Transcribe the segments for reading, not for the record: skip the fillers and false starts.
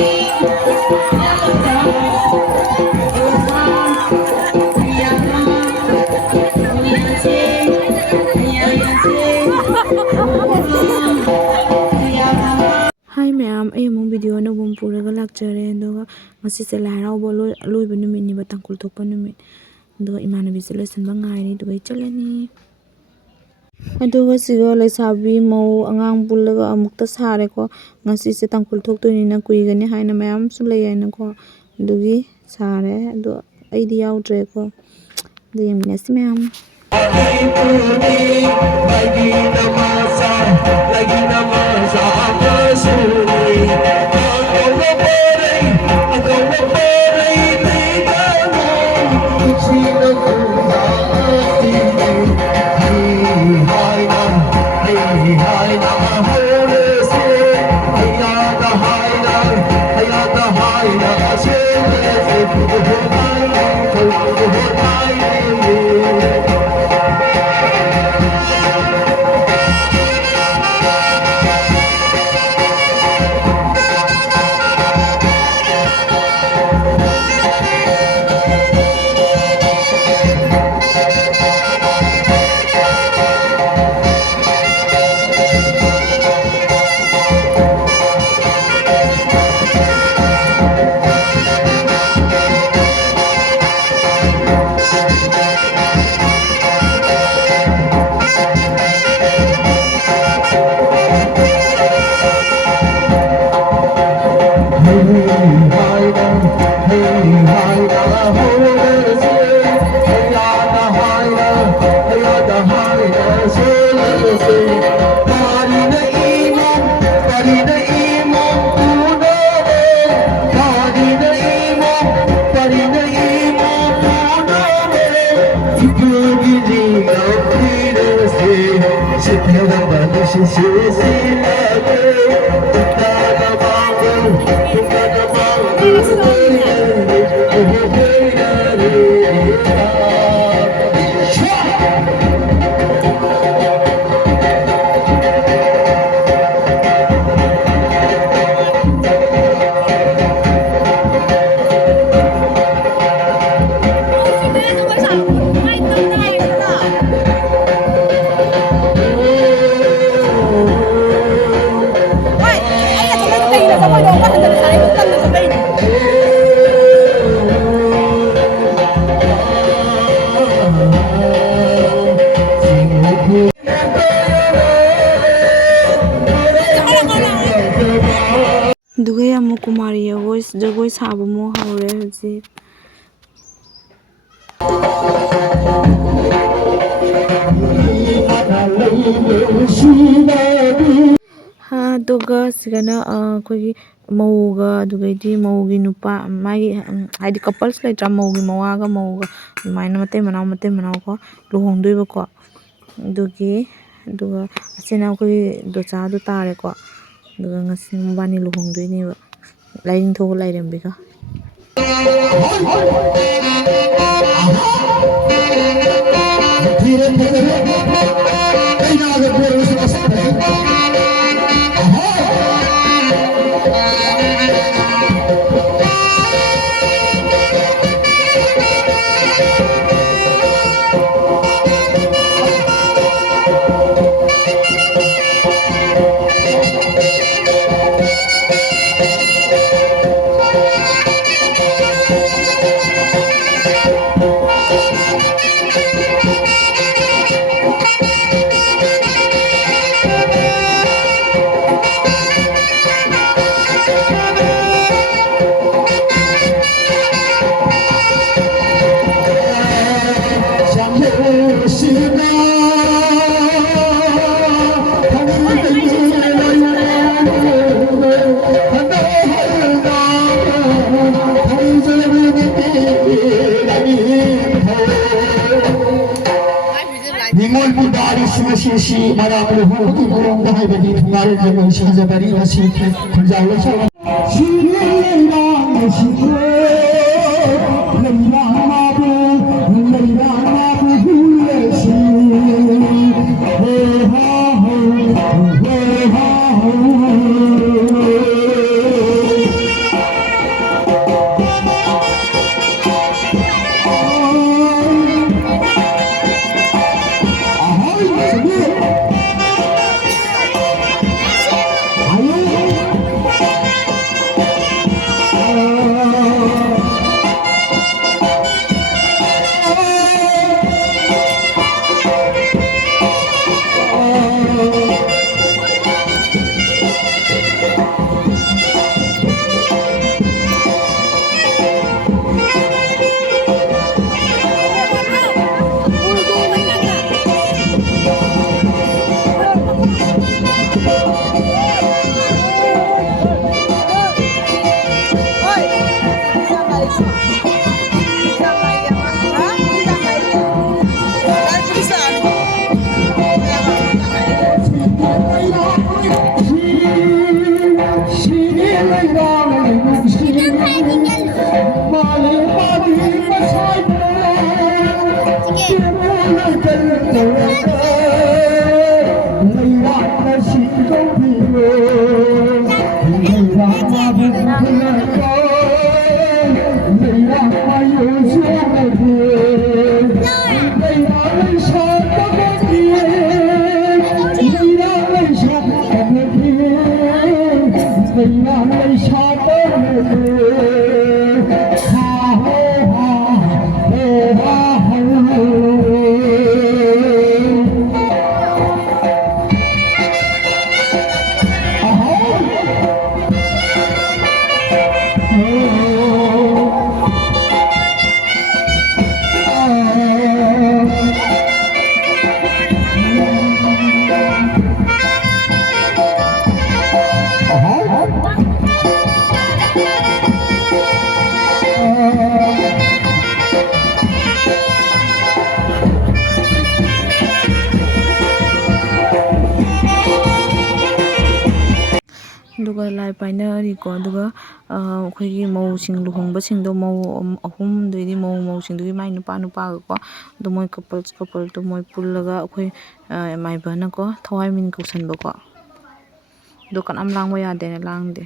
Hi ma'am, ay mong video na bumpuraga lakchare aduga ngasi se lai harauba loiba numit ni ba tangkul thokpa numit aduga imanabi se loisanba ngairi aduga chalani aduga siga laisabi mau angang pullaga amukta sare ko ngasi se tangkul thoktoini na kuigani haina mayam su layina ko adugi sare adu aidi yaudre ko adu yengminasi ma'am Duga yamu kumari jagoi saba mo haure hujik ha duga sigana kogi mauga dugaidi maugi nupa magi haidi couples letra maugi mawaga mauga maina mate manau ko luhongdoi ba ko dugi duga asina kogi docha du tare ko duga ngasi bani luhongdoi ni ba laing tho lairam biga Sisi maramu hukum kurang dah bagi pengaruh dengan sahajabari masih berjalan sama. บุญคุณแม่ก็ไม่รักมาอยู่ช่วยไม่เพียงไม่รักไม่ชอบก็ไม่เพียงไม่รักไม่ชอบก็ไม่เพียงไม่รักไม่ชอบก็ไม่เพียงฮ่าฮ่าฮ่าฮ่าꯑꯗꯨꯒ ꯂꯥꯏ ꯄꯥꯏꯅꯔꯤꯀꯣ ꯑꯗꯨꯒ ꯑꯩꯈꯣꯏꯒꯤ ꯃꯧꯁꯤꯡ ꯂꯨꯍꯣꯡꯕꯁꯤꯡꯗꯣ ꯃꯧ ꯑꯍꯨꯝꯗꯨꯗꯤ ꯃꯧꯁꯤꯡꯗꯨꯒꯤ ꯃꯥꯏ ꯅꯨꯄꯥꯒꯀꯣ ꯑꯗꯣ ꯃꯣꯏ ꯀꯄꯜꯗꯣ ꯃꯣꯏ ꯄꯨꯜꯂꯒ ꯑꯩꯈꯣꯏ ꯃꯥꯏꯕꯅꯀꯣ ꯊꯋꯥꯏꯃꯤꯟ ꯀꯧꯁꯟꯕꯀꯣ ꯑꯗꯣ ꯀꯅꯥꯝ ꯂꯥꯡꯕ ꯌꯥꯗꯦꯅ ꯂꯥꯡꯗꯦ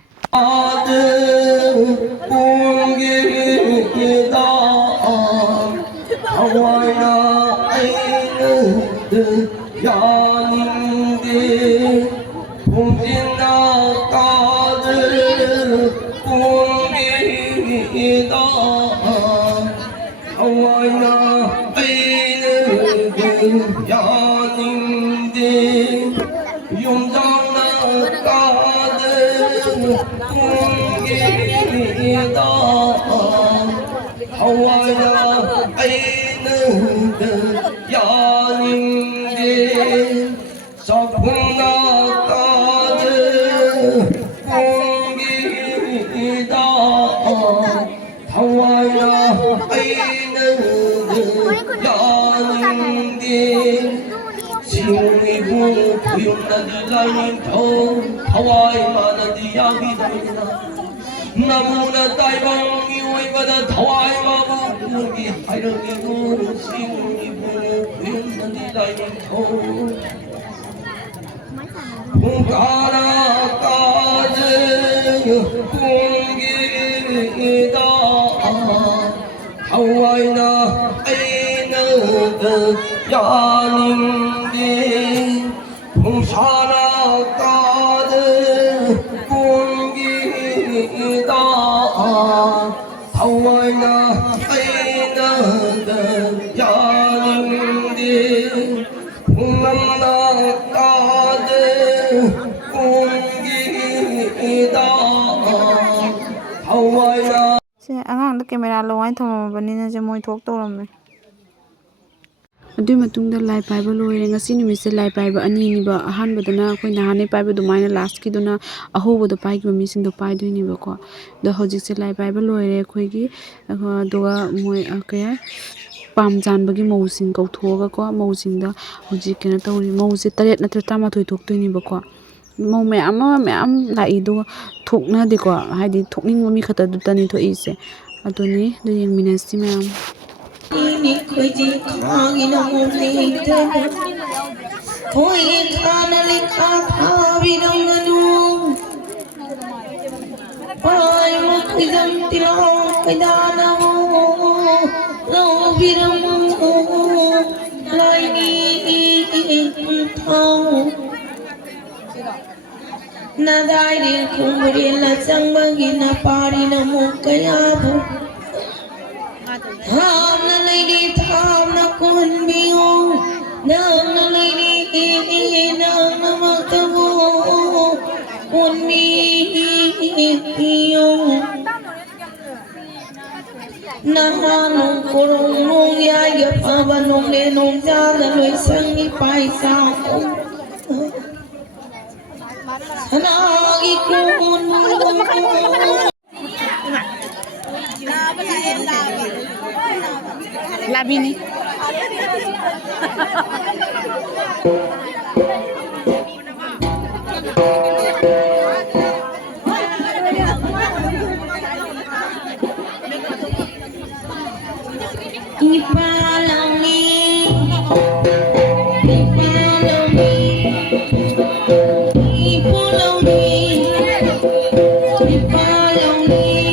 나무나 딸방이 오이바다 더와이마부 구기 하려기고 시우이부 구용난디라이토 공가라까지 공기다 하와이나 아이는 야닝디 공사라까지 하와이나 아이는 야닝디 공남나까지 공기다 하와이나 ꯁꯦ ꯑꯉꯥꯡꯗ ꯀꯦꯃꯦꯔꯥ ꯂꯧꯋꯥꯏꯅ ꯊꯝꯃꯕꯅꯤꯅ ꯁꯦ ꯃꯣꯏ ꯊꯣꯛ ꯇꯧꯔꯝꯃꯦ ꯑꯗꯨꯏ ꯃꯇꯨꯡꯗ ꯂꯥꯏ ꯄꯥꯏꯕ ꯂꯣꯏꯔꯦ ꯉꯁꯤ ꯅꯨꯃꯤꯠꯁꯦ ꯂꯥꯏ ꯄꯥꯏꯕ ꯑꯅꯤꯅꯤꯕ ꯑꯍꯥꯟꯕꯗꯅ ꯑꯩꯈꯣꯏ ꯅꯍꯥꯟꯅꯩ ꯄꯥꯏꯕ ꯑꯗꯨꯃꯥꯏꯅ ꯂꯥꯁꯀꯤꯗꯨꯅ ꯑꯍꯧꯕꯗ ꯄꯥꯏꯈꯤꯕ ꯃꯤꯁꯤꯡꯗꯣ ꯄꯥꯏꯗꯣꯏꯅꯦꯕꯀꯣ ꯑꯗꯣ ꯍꯧꯖꯤꯛꯁꯦ ꯂꯥꯏ ꯄꯥꯏꯕ ꯂꯣꯏꯔꯦ ꯑꯩꯈꯣꯏꯒꯤ ꯑꯗꯨꯒ ꯃꯣꯏ ꯀꯩ ꯄꯥꯝ ꯆꯥꯟꯕꯒꯤ ꯃꯧꯁꯤꯡ ꯀꯧꯊꯣꯛꯑꯒꯀꯣ ꯃꯧꯁꯤꯡꯗ ꯍꯧꯖꯤꯛ ꯀꯩꯅꯣ ꯇꯧꯔꯤ ꯃꯧꯁꯦ 8 ꯅꯠꯇ꯭ꯔꯒ 13 ꯊꯣꯛꯇꯣꯏꯅꯦꯕꯀꯣ ꯃꯧ ꯃꯌꯥꯝ ꯂꯥꯛꯏ ꯑꯗꯨꯒ ꯊꯣꯛꯅꯗꯦꯀꯣ ꯍꯥꯏꯗꯤ ꯊꯣꯛꯅꯤꯡꯕ ꯃꯤ ꯈꯛꯇꯗꯨꯇꯅꯤ ꯊꯣꯛꯏꯁꯦ ꯑꯗꯨꯅꯤ ꯑꯗꯨ ꯌꯦꯡꯃꯤꯟꯅꯁꯤ ꯃꯌꯥꯝ Nadai kumburi la changbagi na pari na mukayabu Tham na lady tham na kunbiyo Nam na lady nam na matabu Kunbiyo Nahanong kurong nung yaya pabanong lenong jana loy sangi paisa Hanagi kun labi ni Ipalami Yeah.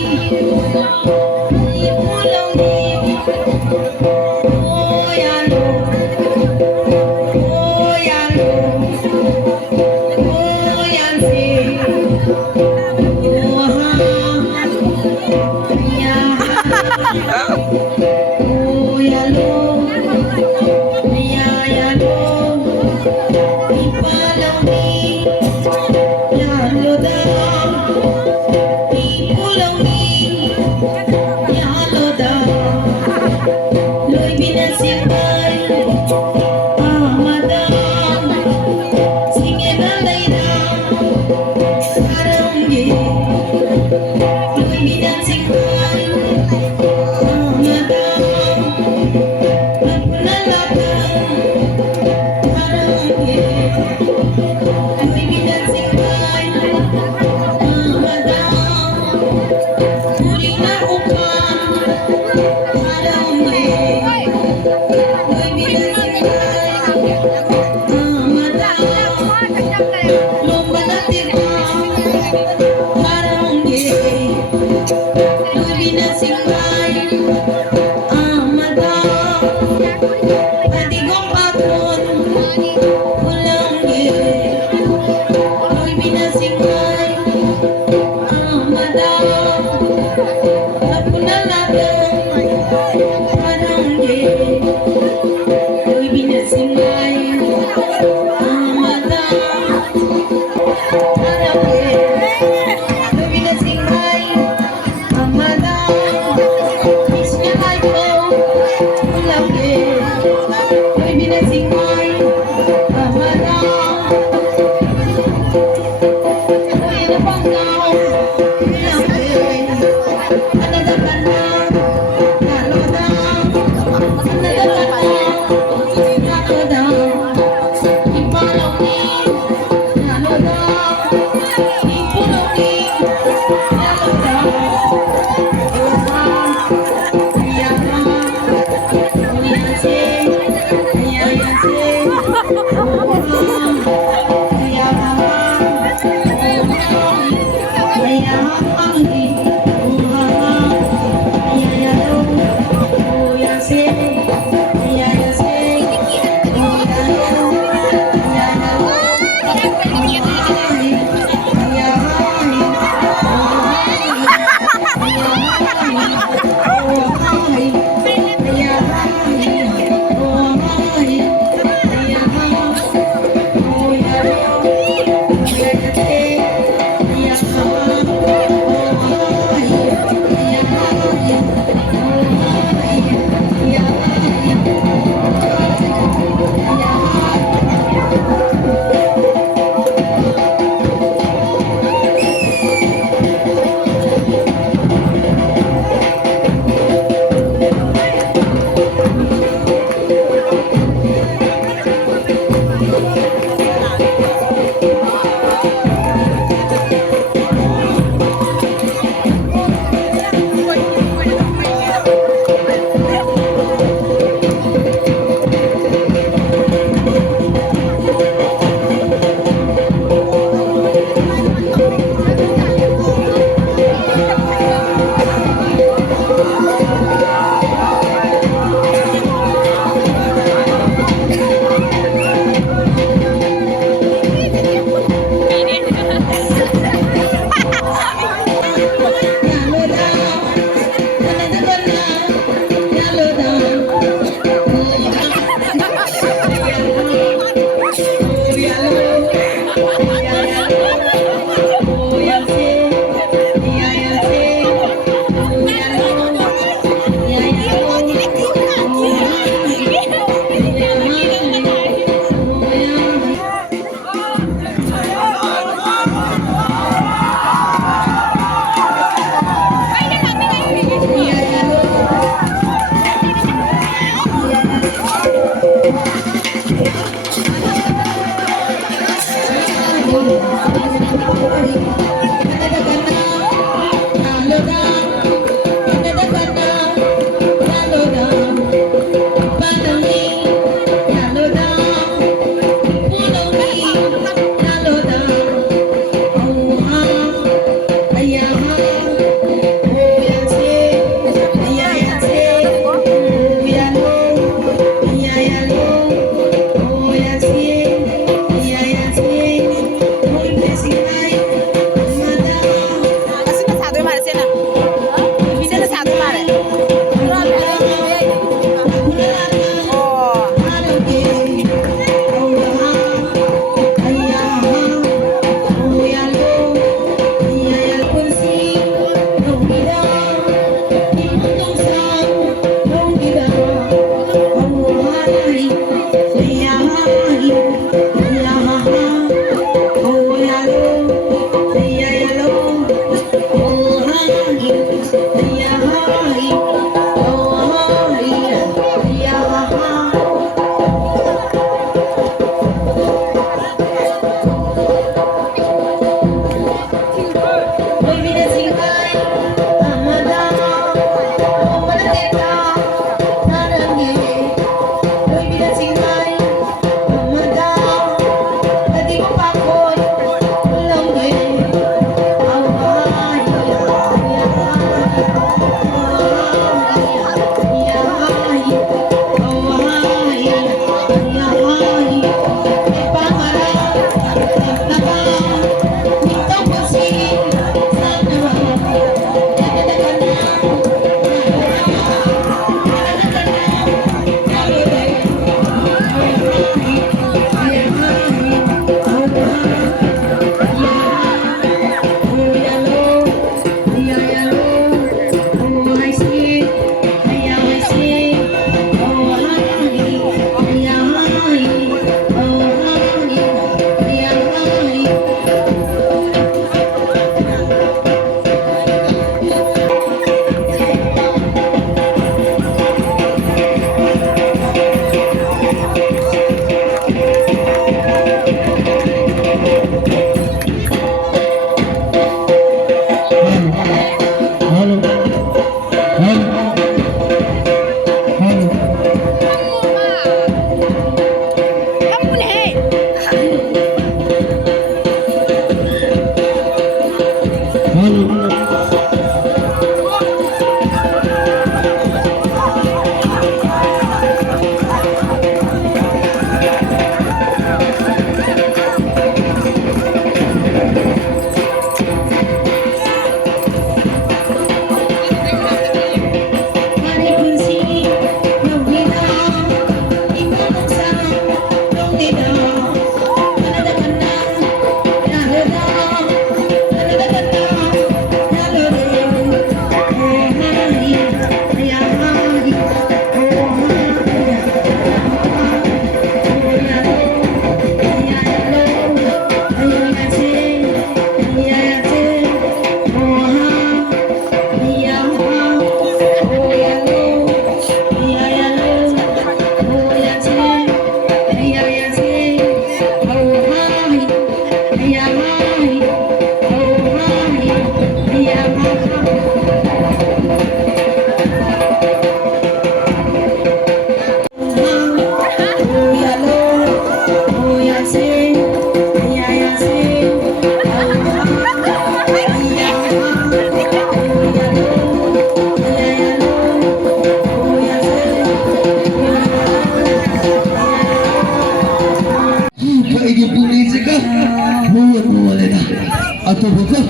tu buka.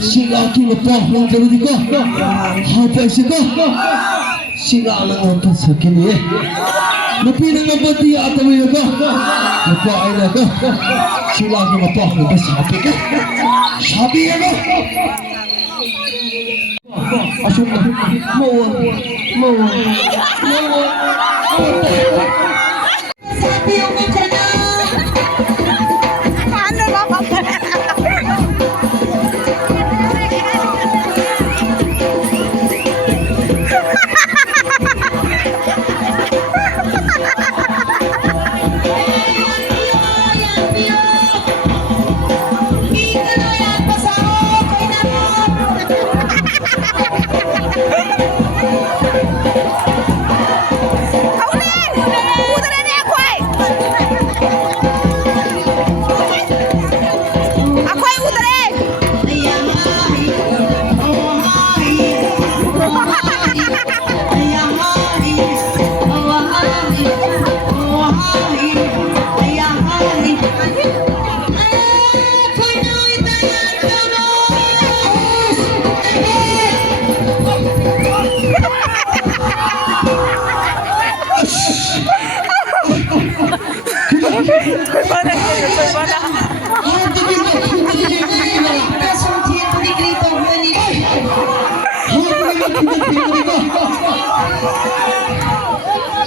Sila ki mata hong jaru di ko. Hata isi ko. Sila alang apa sakini eh. Napi na ngabati atami na ko. Napa ay na ko. Sila ki mata hong ba sabi ka. Sabi ka ko. Asok na. Mawa. Mawa. Mawa. Sabi yung ito na.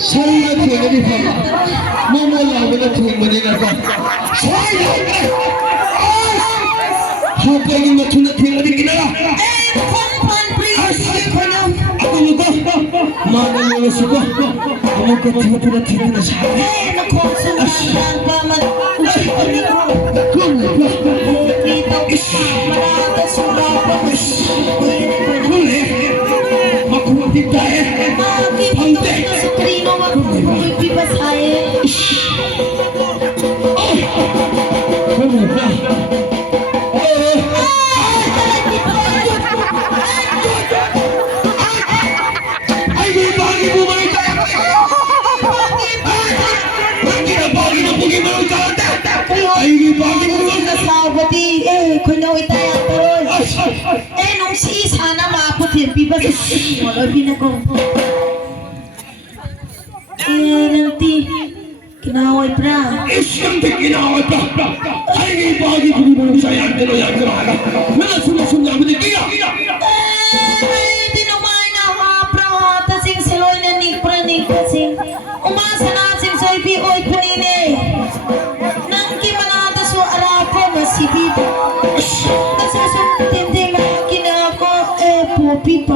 Saya tinggal di sana, mama lawan tinggal di sana. Saya, apa yang macam tinggal di sana? Aku lupa, mana yang suka, kamu ketika tinggal di sana. Aku tidak. Nanti kinaway pra. Isang tinginawa pa. Ay bagi ko mo sa yan pero yan kaya. Na sumusunod mo din kaya. Tinumay na pra ta sing seloy na ni pra ni kasing. Umasa na sing soy pi oy panine. Nang kimanata so arapo masibib. Kasi so tindi makina ko po pipa.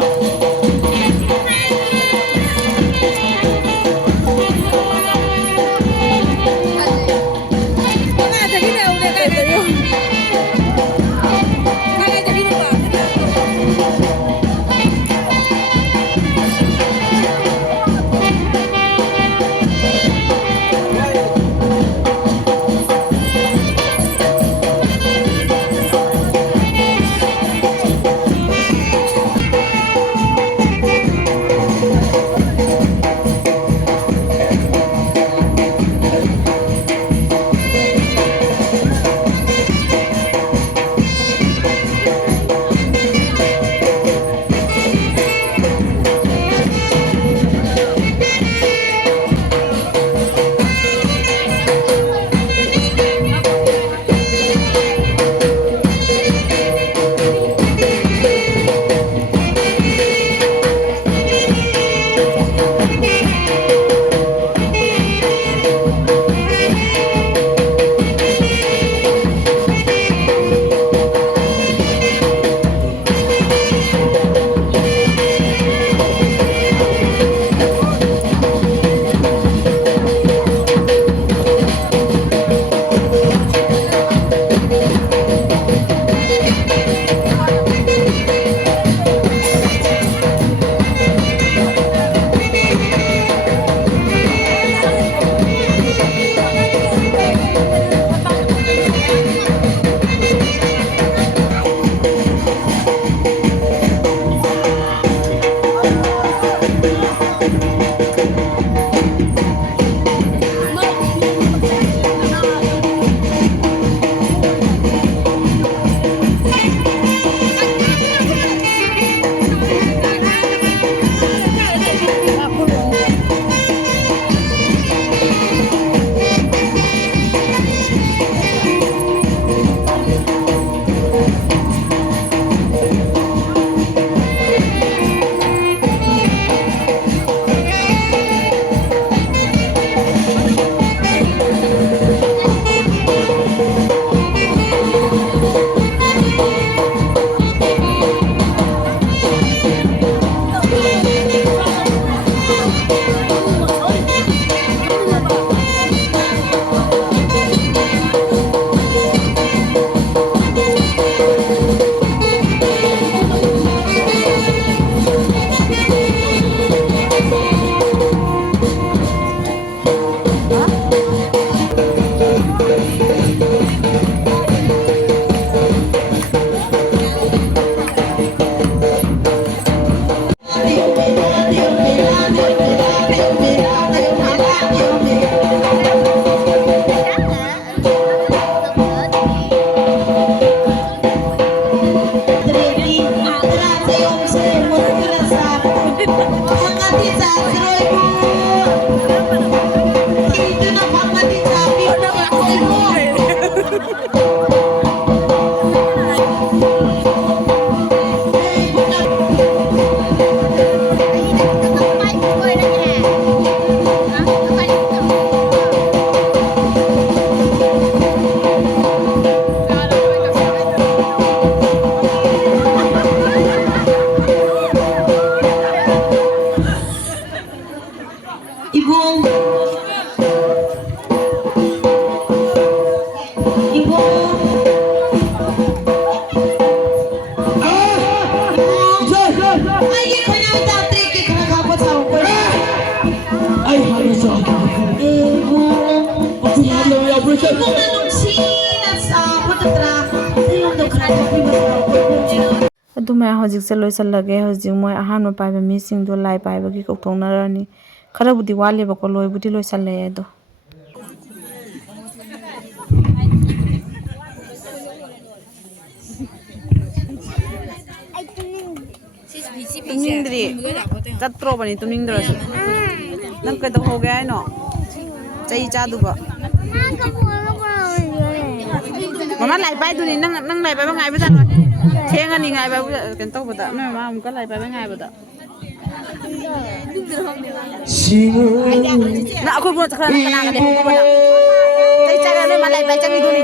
Ay, kaya dati kaya kapot sa ako. Ay, halos ako. Pati halo ya, bro. Kung anong sinasa pagkatra, yung doktrina ko ba sa ako? ꯑꯗꯨꯃꯥꯏꯅ ꯍꯧꯖꯤꯛꯁꯦ ꯂꯣꯏꯁꯤꯜꯂꯒꯦ ꯍꯧꯖꯤꯛ ꯃꯣꯏ ꯑꯍꯥꯟꯕ ꯄꯥꯏꯕ ꯃꯤꯁꯤꯡꯗꯣ ꯂꯥꯏ ꯄꯥꯏꯕꯒꯤ ꯀꯧꯊꯣꯛꯅꯔꯅꯤ ꯈꯔꯕꯨꯗꯤ ꯋꯥꯠꯂꯦꯕꯀꯣ ꯂꯣꯏꯕꯨꯗꯤ ꯂꯣꯏꯁꯤꯜꯂꯛꯑꯦ ꯑꯗꯣ ꯇꯨꯝꯅꯤꯡꯗ꯭ꯔꯤ ꯆꯠꯇ꯭ꯔꯣꯕꯅꯤ ꯇꯨꯝꯅꯤꯡꯗ꯭ꯔꯁꯨ ꯅꯪ ꯀꯩꯗꯧꯍꯧꯒꯦ ꯍꯥꯏꯅꯣ ꯆꯩ ꯆꯥꯗꯨꯕ ꯃꯃꯥ ꯂꯥꯏ ꯄꯥꯏꯗꯨꯅꯤ ꯅꯪ ꯂꯥꯏ ꯄꯥꯏꯕ ꯉꯥꯏꯕ ꯆꯠꯂꯣ ꯊꯦꯡꯉꯅꯤ ꯉꯥꯏꯕ ꯀꯩꯅꯣ ꯇꯧꯕꯗ ꯅꯣꯏ ꯃꯃꯥ ꯑꯃꯨꯛꯀ ꯂꯥꯏ ꯄꯥꯏꯕ ꯉꯥꯏꯕꯗ ꯅꯪ ꯑꯩꯈꯣꯏ ꯈꯔ ꯀꯅꯥꯒ ꯂꯩꯍꯧꯗꯕ ꯅꯪ ꯆꯩ ꯆꯥꯔ ꯅꯣꯏ ꯃꯥ ꯂꯥꯏ ꯄꯥꯏ ꯆꯪꯉꯤꯗꯨꯅꯤ